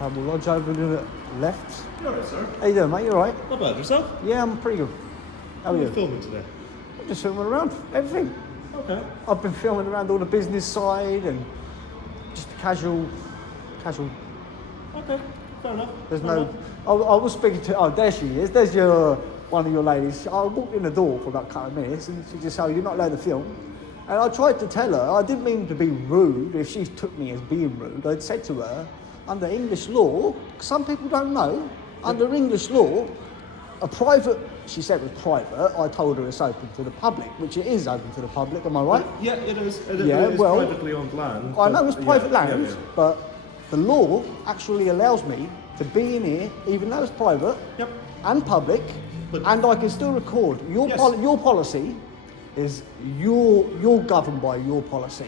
Travel Lodge over to the left. You alright, sir? How you doing, mate? You alright? Not bad, yourself? Yeah, I'm pretty good. How are What are you? you filming today? I'm just filming around, everything. Okay. I've been filming around all the business side and just casual. Okay, fair enough. There's fair no. enough. I was speaking to. Oh, there she is. There's one of your ladies. I walked in the door for about a couple of minutes, and she just said, "You're not allowed to film." And I tried to tell her I didn't mean to be rude. If she took me as being rude, I'd said to her, under English law, some people don't know. Under English law, a private. She said it was private. I told her it's open to the public, which it is open to the public. Am I right? Yeah, it is. It Yeah, is well, privately owned land. I know it's private land, Yeah. but the law actually allows me to be in here, even though it's private Yep. and public, But- and I can still record. Your Yes. your policy is you're governed by your policy.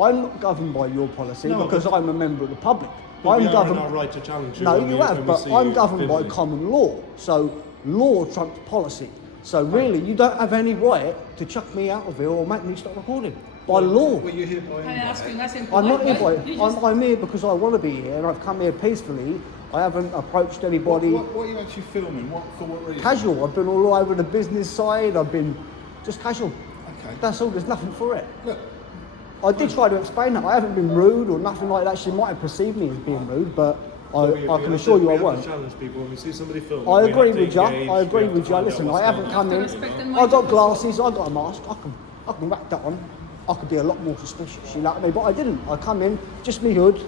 I'm not governed by your policy No, because but- I'm a member of the public. But I'm we are in governed. our right to challenge you. No, when you we- have, when we but see I'm you governed by filming. common law. So law trumps policy. So really, you don't have any right to chuck me out of here or make me stop recording. By law. Were you here by I ask you nothing I'm not here polite, by, you just- I'm here because I want to be here and I've come here peacefully. I haven't approached anybody. What are you actually filming? For what reason? Casual. I've been all over the business side. I've been just casual. Okay. That's all. There's nothing for it. Look, I did try to explain that. I haven't been rude or nothing like that. She might have perceived me as being rude, but I can assure you I We have won't. to challenge people when we see somebody filming. I we agree have to with you. engage, I agree we have to with you. find out Listen, what's I haven't going come on. in. Respect and I got mind. glasses. I got a mask. I can whack that on. I could be a lot more suspicious. You know what I mean? But I didn't. I come in just me hood,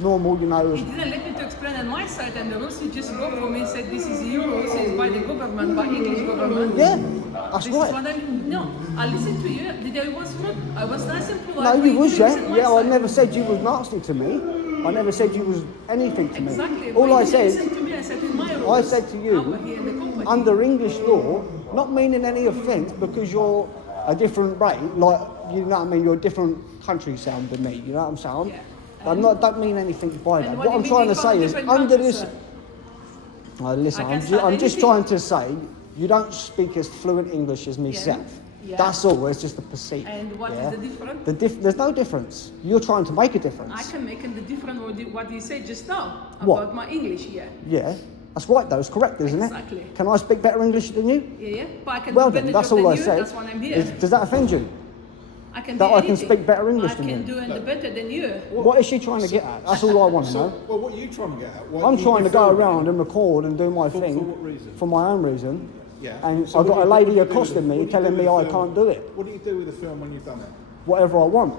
normal. You know. He didn't let me to explain on my side and the rules. He just go for me and said this is your rules, it's by the government, by English government. Yeah, that's This right. is what no, I listened to you. Did I was rude? I was nice and polite. No, but you was, didn't listen yeah. my Yeah, I side. never said you was nasty to me. I never said you was anything to me. Exactly. All but I you didn't said, listen to me. I said in my rules. I said to you, I'm here in the company. under English law, not meaning any offence because you're a different rate, like, you know what I mean, you're a different country sound than me, you know what I'm saying? Yeah. Don't mean anything by that. And What what I'm do you trying mean to from say is, different under countries, this... sir? Listen, I can I'm start just anything. trying to say, you don't speak as fluent English as myself. Yeah. That's all, it's just a perceive. And what is the difference? There's no difference. You're trying to make a difference. I can make the difference what you said just now What? about my English here. Yeah, that's right though, it's correct, isn't Exactly. it? Can I speak better English than you? Yeah. But I can Well do then, better that's job all I than you. said. That's why I'm here. Does that offend you? I can that do I can anything. speak better English I than can you? do it better than you. What is she trying to get at? That's all I want to know. well, what are you trying to get at? I'm trying to go around and record and do my thing. For what reason? For my own reason. Yeah. And So I've what got a do you do- lady what do you do accosting with- me what do you telling do me with I the can't film? do it. What do you do with the film when you've done it? Whatever I want.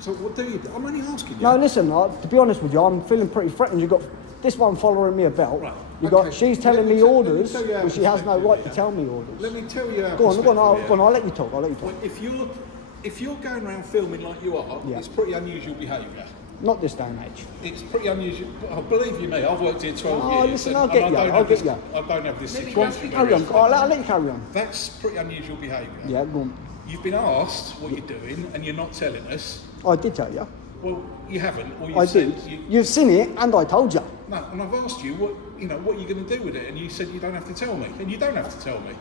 So what do you do? I'm only asking you. No, listen, to be honest with you, I'm feeling pretty threatened. You've got this one following me about. Right. You got Okay. she's telling Let me me tell- let me orders, tell you our but she has no perspective, right to yeah. tell me orders. Let me tell you our Go on, perspective, yeah. I'll let you talk. I'll let you talk. Well, if you're going around filming like you are, Yeah. it's pretty unusual behaviour. Not this day and age. It's pretty unusual. Oh, believe you me, I've worked here 12 Oh, years. listen, and- I'll get and you, I don't I'll have get this- you. I don't have this Maybe situation. just Carry on. I'll let you carry on. That's pretty unusual behaviour. Yeah, go on. You've been asked what you're doing and you're not telling us. I did tell you. Well, you haven't, or I you said did. You've seen it, and I told you. no. And I've asked you what what you're going to do with it, and you said you don't have to tell me, and you don't have to tell me.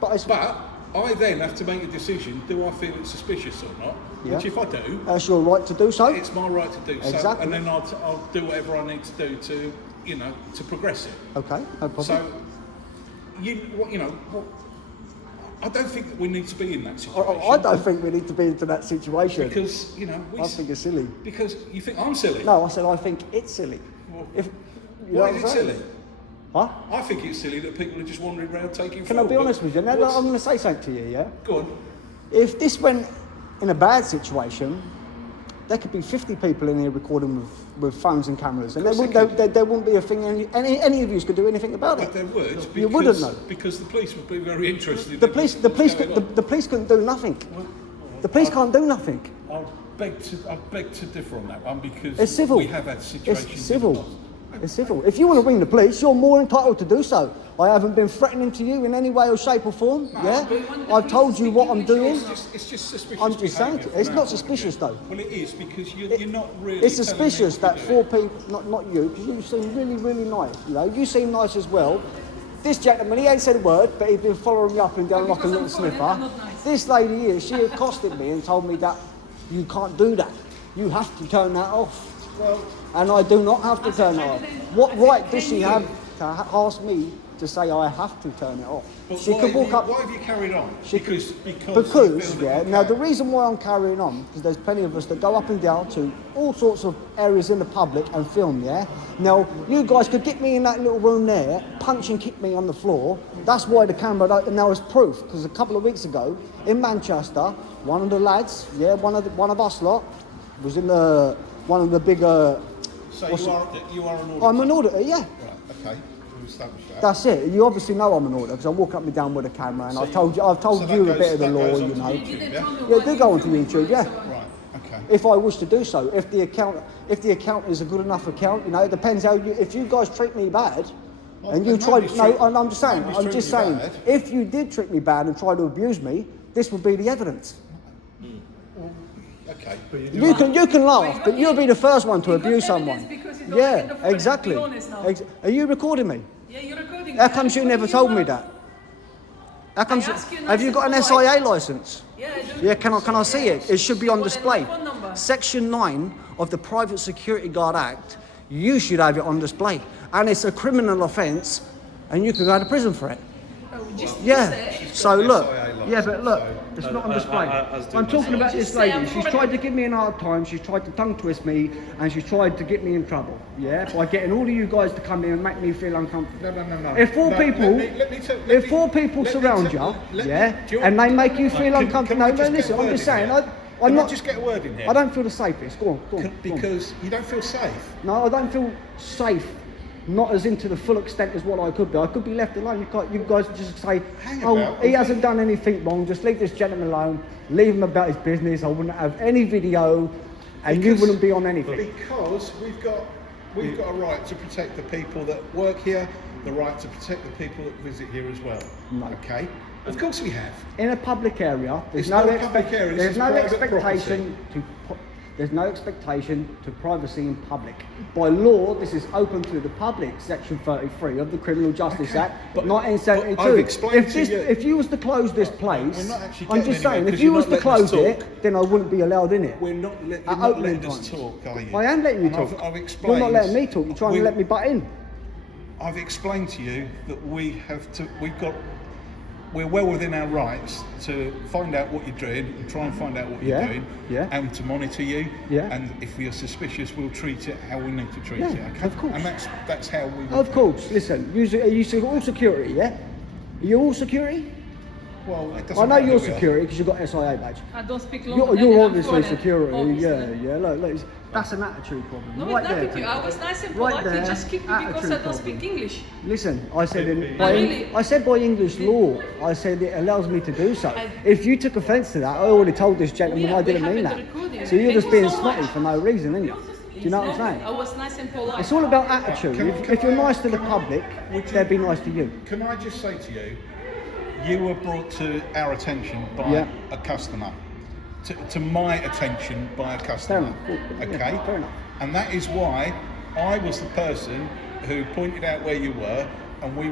But it's, But I then have to make a decision: do I feel it's suspicious or not? Yeah. Which, if I do, that's your right to do so. it's my right to do so, Exactly. and then I'll do whatever I need to do to to progress it. Okay, no problem. So, I don't think that we need to be in that I situation. don't think we need to be into that situation. because I think it's silly. because you think I'm silly. No, I said I think it's silly. Well, If you know why what is I'm it saying? silly? Huh? I think it's silly that people are just wandering around taking. Can I be photos. honest with you? Now, What's- I'm going to say something to you. Yeah. Go on. If this went in a bad situation, there could be 50 people in here recording with phones and cameras, and Of course there wouldn't be a thing. Any of you could do anything about But it. there would. Because, You wouldn't know. because the police would be very interested. The in police, what's going on. the police couldn't do nothing. Well, The police can't do nothing. I beg to differ on that one because It's civil. we have had situations. It's in the civil. past. It's civil. If you want to ring the police, you're more entitled to do so. I haven't been threatening to you in any way or shape or form. Yeah, I've told you what I'm doing. It's just suspicious. I'm just saying, behaviour it's from not our point of suspicious view. though. Well, it is because you're not really. It's telling suspicious me what that you're 4 doing. people, not you, because you seem really nice. You know, you seem nice as well. This gentleman, he ain't said a word, but he's been following me up and down Yeah, like a because little I'm foreign, sniffer. I'm not nice. This lady here, she accosted me and told me that you can't do that. You have to turn that off. Well, And I do not have to turn it off. What right does she have to ask me to say I have to turn it off? But She why could have walk you, up. Why have you carried on? She- because you Because, feel that yeah, you now can. the reason why I'm carrying on, because there's plenty of us that go up and down to all sorts of areas in the public and film, yeah? Now, you guys could get me in that little room there, punch and kick me on the floor. That's why the camera, and now is proof, because a couple of weeks ago, in Manchester, one of the lads, yeah, one of us lot, was in one of the bigger... So what's you are an auditor. I'm an auditor, yeah. Right, okay. We've established that. That's it. You obviously know I'm an auditor, because I walk up and down with a camera, and So I've told so you that a bit of the that law, goes you onto know. You YouTube, didn't yeah? tell me Yeah, why do you go onto filmed YouTube, it, yeah. so- Right, okay. If I wish to do so, if the account is a good enough account, you know, it depends how you. If you guys treat me bad, and you and try, nobody's no, treating- and I'm just saying, nobody's treating you bad. if you did treat me bad and try to abuse me, this would be the evidence. Okay. You can laugh, but you'll be the first one to You got abuse evidence someone. because you don't like Yeah, the phone, exactly. be honest now. Are you recording me? Yeah, you're recording. How comes you never told me that? How comes? asked you Have you nice got an and polite. SIA license? Yeah, I do. Yeah, can I see it? It should be on Well, then display. my phone number. Section 9 of the Private Security Guard Act, you should have it on display. And it's a criminal offence, and you could go to prison for it. Oh, just Yeah. say- So got an look, SIA license, yeah, but look, so- it's not on display. as do I'm talking myself. about Just this say lady. I'm She's for tried it. to give me an hard time. She's tried to tongue twist me, and she's tried to get me in trouble. Yeah, by getting all of you guys to come in and make me feel uncomfortable. No. If four No, people, let me tell- let if me- four people let me surround tell- you, let me- yeah, do you and want- they make you feel Can uncomfortable. I No, just get listen, a I'm word just in saying. here? I'm Can I not. just get a word in here? I don't feel the safest. Go on. Because you don't feel safe. No, I don't feel safe. Not as into the full extent as what I could be. I could be left alone. You guys just say, Hang "Oh, about, he okay. hasn't done anything wrong. Just leave this gentleman alone. Leave him about his business. I wouldn't have any video, and you Because- wouldn't be on anything." Because we've got a right to protect the people that work here, the right to protect the people that visit here as well. No. Okay? Of course we have. In a public area, there's It's no not a public area, this there's is no private expectation to. There's no expectation to privacy in public. By law, this is open to the public, Section 33 of the Criminal Justice Okay, Act, but- 1972. but I've explained to you- If you was to close this place, we're not actually I'm getting just saying, anywhere if 'cause you you're was not to letting us close it, talk. then I wouldn't be allowed in it. We're not, you're At not opening letting us times. talk, are you? I am letting you And talk. I've You're explained. not letting me talk. You're trying to we- let me butt in. I've explained to you that we're well within our rights to find out what you're doing and try and find out what you're Yeah, doing, yeah. and to monitor you. Yeah. And if we are suspicious, we'll treat it how we need to treat Yeah, it. Okay? of course. And that's how we. Of course. Listen, are you all security? Yeah. Are you all security? Well, it doesn't I know matter you're who we are. security because you've got SIA badge. I don't speak long. You're obviously security, yeah. Look, that's an attitude problem. No, right it's not there. with you. I was nice and Right polite. You there, just kicked me because I attitude don't speak problem. English. Listen, I said Really? I said by English law, I said it allows me to do so. I- If you took offence to that, I already told this gentleman Yeah, I didn't we have mean it that. recorded. So you're Thank just you being so snotty much. for no reason, aren't you? Do you know what I'm I saying? was nice and polite. It's all about attitude. Can I- If you're nice to the can I- public, would you- they'll be nice to you. Can I just say to you, you were brought to our attention by Yeah. a customer. To my attention by a customer. Fair enough. Yeah, Okay? fair enough. And that is why I was the person who pointed out where you were, and we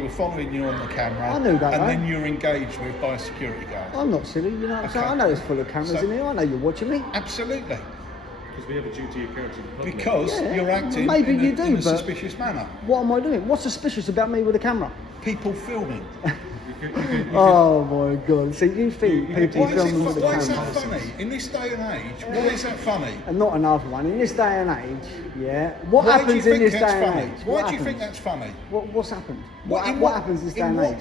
were following you on the camera. I knew that, And mate. then you're engaged with by a security guard. I'm not silly, you know what I'm saying? Okay. I know it's full of cameras So- in here. I know you're watching me. Absolutely. Because we have a duty of care to the public. Because Yeah, you're acting maybe in, you a, do, in a but- suspicious manner. What am I doing? What's suspicious about me with a camera? People filming. Oh my god. See, you think people Why is, filming with a why is that camera? funny? In this day and age, why is that funny? And not another one. In this day and age, yeah. What Why do you happens in think this that's day and funny? age? Why What do you think happens? that's funny? What's happened? In What happens this day in and what- age?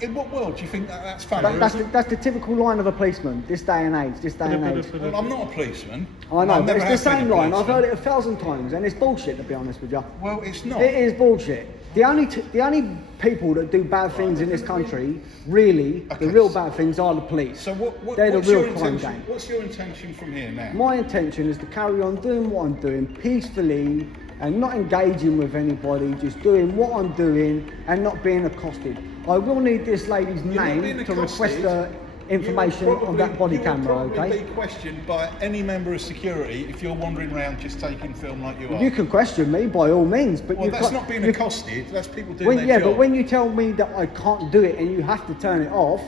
In what world do you think that's funny? That's the typical line of a policeman. This day and age. This day and age. Well, I'm not a policeman. I know, I've but never it's the have been same a line. I've policeman. heard it 1,000 times, and it's bullshit to be honest with you. Well, it's not. It is bullshit. The only people that do bad things in this country, really, Okay. the real bad things are the police. So They're the what's real your crime intention? gang. What's your intention from here now? My intention is to carry on doing what I'm doing peacefully and not engaging with anybody, just doing what I'm doing and not being accosted. I will need this lady's You're not name being to request accosted. her information You will on that body you will camera, probably okay? be questioned by any member of security if you're wandering around just taking film like you are. You can question me by all means, but well, you that's can't- not being you- accosted. That's people doing their Yeah, job. but when you tell me that I can't do it and you have to turn it off,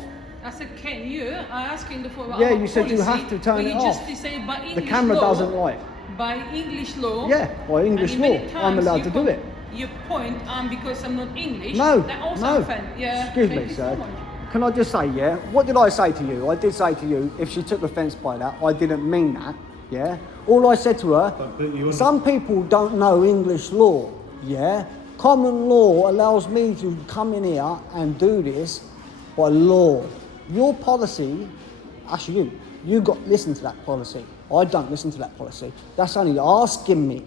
I said, can you? I asked him before. Yeah, you said you have to turn but it you just off. say by English the camera law. doesn't lie. by English law. Yeah, by English and in many law, I'm times allowed you to do it. You point because I'm not English. No, That also no. offend. Yeah. Excuse thank me, you sir. so much. Can I just say, yeah, what did I say to you? I did say to you, if she took offence by that, I didn't mean that, yeah? All I said to her, But you some people don't know English law, yeah? Common law allows me to come in here and do this by law. Your policy, that's you. You got to listen to that policy. I don't listen to that policy. That's only asking me.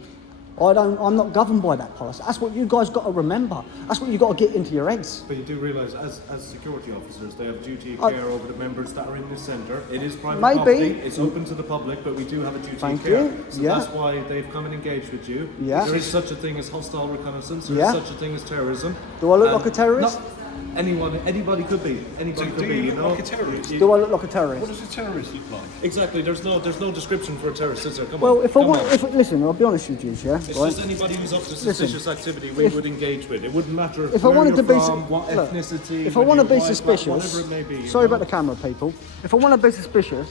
I'm not governed by that policy. That's what you guys got to remember. That's what you got to get into your heads. But you do realise, as security officers, they have duty of I- care over the members that are in this centre. It is private Maybe. property, it's open to the public, but we do have a duty Thank of care. you. So Yeah. that's why they've come and engaged with you. Yeah. There is such a thing as hostile reconnaissance, there Yeah. is such a thing as terrorism. Do I look And like a terrorist? not anybody could be. Anybody Do could be, you you look know? like a terrorist? Do I look like a What terrorist? does a terrorist look like? Exactly, there's no description for a terrorist, is there? Come Well, on. if I come want, on. listen, I'll be honest with you, yeah. It's right? just anybody who's up to Listen, suspicious activity we would engage with. It wouldn't matter If I where wanted you're to be, from, what look, ethnicity, if I whether want to you're be white, black, suspicious, whatever it may be. you sorry know? about the camera, people. If I want to be suspicious,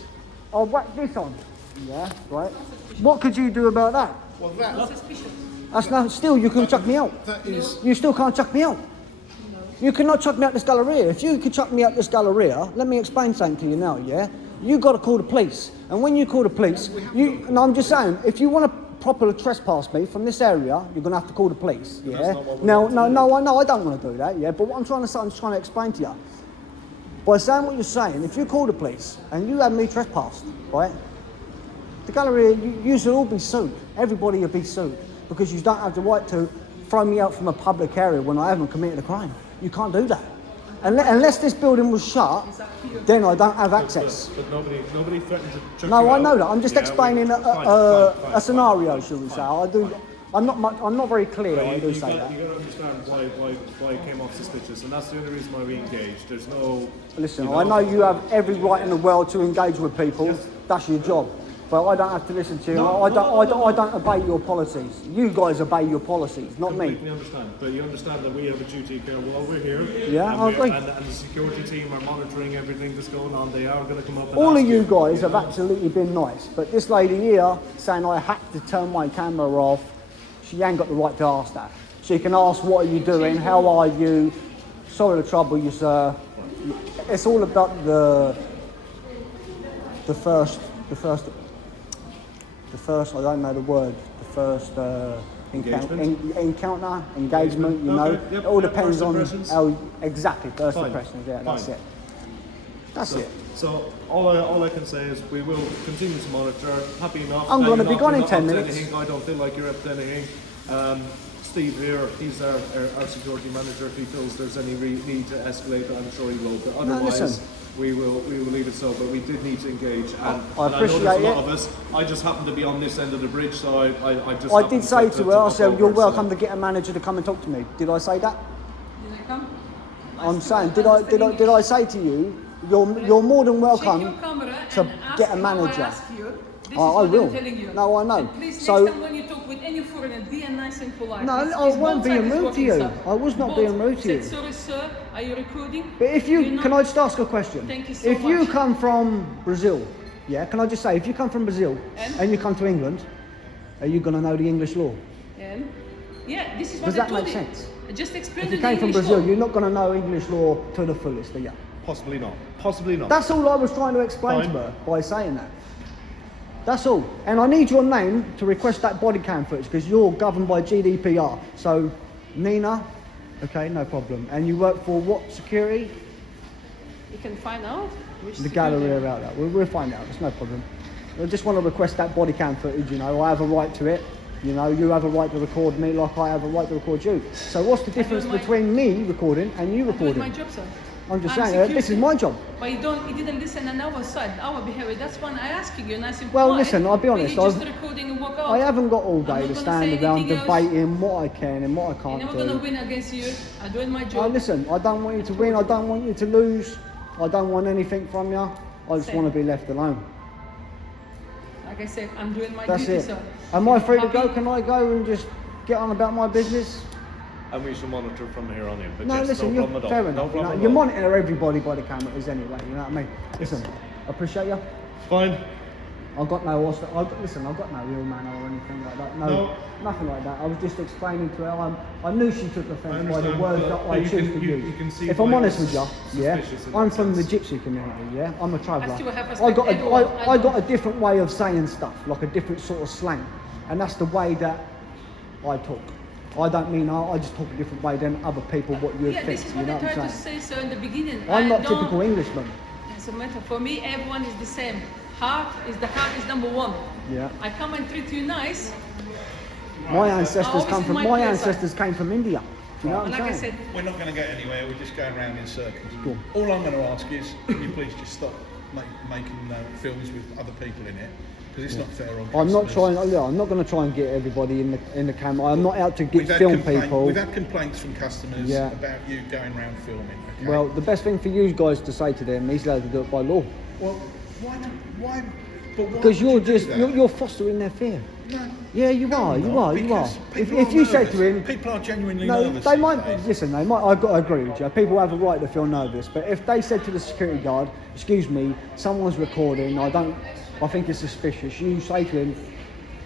I'll whack this on. Yeah, right. What could you do about that? Well, that Suspicious. That's no. Still, you can chuck me out. that is. You still can't chuck me out. You cannot chuck me out this Galleria. If you could chuck me out this Galleria, let me explain something to you now, yeah? You got to call the police. And when you call the police, no, I'm just saying, if you want to properly trespass me from this area, you're going to have to call the police, yeah? not what we No, want no, to do. no, I know, I don't want to do that, yeah? But what I'm trying to say, I'm just trying to explain to you. By saying what you're saying, if you call the police and you have me trespassed, right? The Galleria, you should all be sued. Everybody will be sued because you don't have the right to throw me out from a public area when I haven't committed a crime. You can't do that. Unless this building was shut, then I don't have access. But nobody threatened to chuck No, you I out. know that. I'm just Yeah, explaining fine, a scenario, shall we say. I'm not very clear. I do You say got that. to understand why it came off suspicious, and that's the only reason why we engaged. There's no. Listen, I know you have every right in the world to engage with people. That's your job. But I don't have to listen to you. I don't obey your policies. You guys obey your policies, not me. Completely understand, but you understand that we have a duty of care while we're here. Yeah, and I agree. And the security team are monitoring everything that's going on. They are going to come up and All ask of you guys have know. absolutely been nice, but this lady here saying I had to turn my camera off, she ain't got the right to ask that. She can ask, what are you doing? How are you? Sorry to trouble you, sir. It's all about the first, I don't know the word, the first encounter, engagement, you know. Okay, yep, It all yep, depends first on impressions. how, exactly, first Fine, impressions, yeah, that's fine. it. That's it. So all I can say is we will continue to monitor. Happy enough. I'm that gonna you're be not- gone you're in not 10 up to minutes. anything. I don't feel like you're up to anything. Steve here, he's our security manager. If he feels there's any need to escalate, I'm sure he will. But otherwise, listen. we will leave it so. But we did need to engage, and I and I know appreciate there's a lot it. of us. I just happened to be on this end of the bridge, so I just. I happened did say to her, I pop said, over, you're so- welcome to get a manager to come and talk to me. Did I say that? Did I come? I'm saying, did I say to you, you're more than Check your welcome camera to and ask get a how I manager. ask you. This I is what will. I'm telling you. No, I know. And please, So- next time when you talk with any foreigner, be nice and polite. No, It's I wasn't both being sides rude to working, you. sir. I was not Both being rude to said, you. sorry, sir, are you recording? But if You're you, not- can I just ask a question? Thank you so If you much. come from Brazil, yeah, can I just say, if you come from Brazil And? you come to England, are you going to know the English law? And yeah, this is what Does I that told make you. sense? I just explained If you the came from English Brazil, law. you're not going to know English law to the fullest, are you? Possibly not. Possibly not. That's all I was trying to explain Fine. to her by saying that. That's all. And I need your name to request that body cam footage because you're governed by GDPR. So, Nina, okay, no problem. And you work for what security? You can find out. Which The security- gallery about that. We'll find out. It's no problem. I just want to request that body cam footage. You know, I have a right to it. You know, you have a right to record me like I have a right to record you. So what's the difference my- between me recording and you I'm doing my recording? job, sir. I'm just I'm saying, this is security. my job. But you didn't listen on our side, our behavior. That's why I asking you, and I said, Well, why? listen, I'll be But honest, you're just I've- recording and walk out. I haven't got all I'm day not to gonna stand say around anything else. debating what I can and what I You're can't never gonna do. win against you. I'm doing my Oh, job. listen, I don't want you to win, I don't want you to lose, I don't want anything from you. I just Same. want to be left alone. Like I said, I'm doing my That's duty, it. sir. Am I free to go? Happy? Can I go and just get on about my business? And we shall monitor from here on in. But No, yes, listen, no you're problem at all. fair No enough. You, problem know, at you all. monitor everybody by the cameras anyway, you know what I mean? Listen, I appreciate you. Fine. I've got no listen, I've got no ill manner or anything like that. No. Nothing like that. I was just explaining to her. I knew she took offence by the understand, words but- that but I you choose can- to you use. can see If I'm why honest with it's you, yeah, suspicious in I'm that from the sense. gypsy community, yeah. I'm a traveller. I still have I respect got everyone. I got a different way of saying stuff, like a different sort of slang, and that's the way that I talk. I don't mean I just talk a different way than other people. What you Yeah, think, this is you what know I what I'm tried to saying? say. So in the beginning, I'm I not don't- typical Englishman. Doesn't matter. For me, everyone is the same. Heart is number one. Yeah. I come and treat you nice. My ancestors always come in from my my place, ancestors came from India. Do you know what And I'm like I saying? said, We're not going to get anywhere. We're just going around in circles. Cool. All I'm going to ask is, can you please just stop making films with other people in it? Because it's not fair on I'm not customers. trying. I'm not going to try and get everybody in the camera. I'm not out to We've get had film people. We've had complaints from customers Yeah. about you going around filming. Okay? Well, the best thing for you guys to say to them, he's allowed to do it by law, well, why? But why because would you're you do just that? you're fostering their fear. No. Yeah, you No, are. I'm You not, are. You are. because If people are you said nervous. to him, people are genuinely no, nervous. they these might days. listen. They might. I've got to agree with you. People have a right to feel nervous. But if they said to the security guard, "Excuse me, someone's recording. I think it's suspicious." You say to him,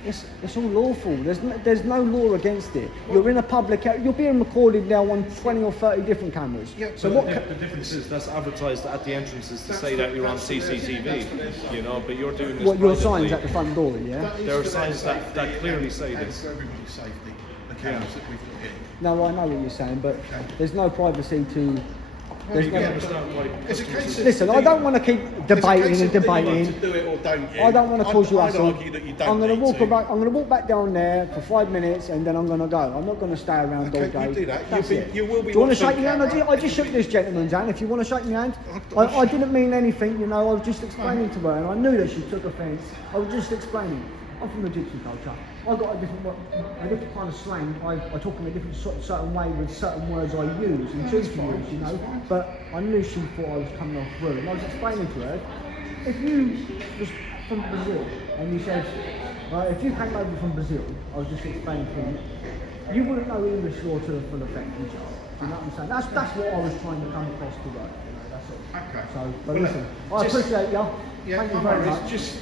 "It's all lawful. There's no law against it. You're in a public area. You're being recorded now on 20 or 30 different cameras. Yeah, so But what? the difference is that's advertised at the entrances to say that you're on CCTV, you know, but you're doing this What your privately. signs at the front door? Yeah. There are signs that clearly say And this. for everybody's safety, the cameras that we've got in. No, I know what you're saying, but there's no privacy to. There's You no, understand why It's a customers case are- of listen, I don't want to keep debating and Do debating. you want to do it or don't you? I don't want to cause you I'd hassle. argue that you don't I'm going to need walk to. back. I'm going to walk back down there for 5 minutes, and then I'm going to go. I'm not going to stay around all Okay, day. you do that. That's You'll be- it. you will be Do you want to watched on shake your hand? camera. I just shook this gentleman's hand. If you want to shake my hand, I didn't mean anything. You know, I was just explaining to her, and I knew that she took offence. I was just explaining. I'm from the gypsy culture. I got a different kind of slang. I talk in a different certain way with certain words I use and choose to use, you know. But I knew she thought I was coming off rude, and I was explaining to her, if you was from Brazil and you said, if you came over from Brazil, I was just explaining to him, you wouldn't know English law to the full effect, would you? Do you know what I'm saying? That's what I was trying to come across to her. You know, that's all. Okay. So, but Well, listen, look, I just- appreciate you. Yeah, Thank you no very worries. much.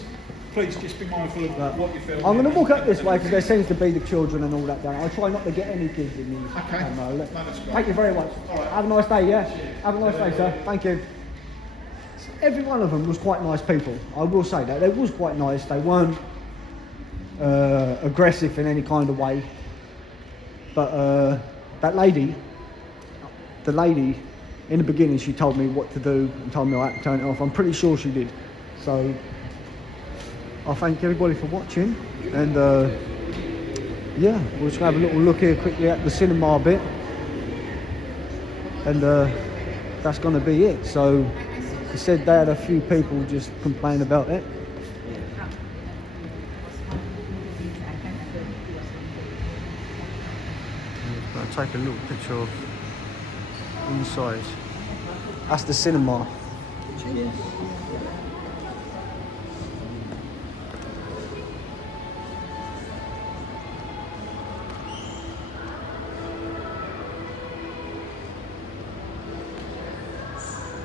Please just be mindful of what you feel. I'm going to walk up this way because there seems to be the children and all that down. I'll try not to get any kids in these. Okay. camera. No, that's great. Thank you very much. All right. Have a nice day, yeah? Have a nice day, sir. Thank you. Every one of them was quite nice people. I will say that. They was quite nice. They weren't aggressive in any kind of way. But that lady, the lady, in the beginning she told me what to do and told me I had to turn it off. I'm pretty sure she did. So I thank everybody for watching, and yeah, we're just gonna have a little look here quickly at the cinema bit, and that's gonna be it. So he said they had a few people just complain about it. I'm gonna take a little picture of inside. That's the cinema.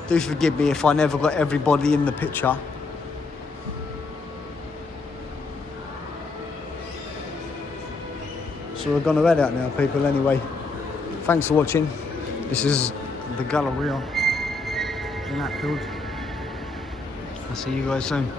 Do forgive me if I never got everybody in the picture. So we're gonna head out now, people, anyway. Thanks for watching. This is the Galleria in Hatfield. I'll see you guys soon.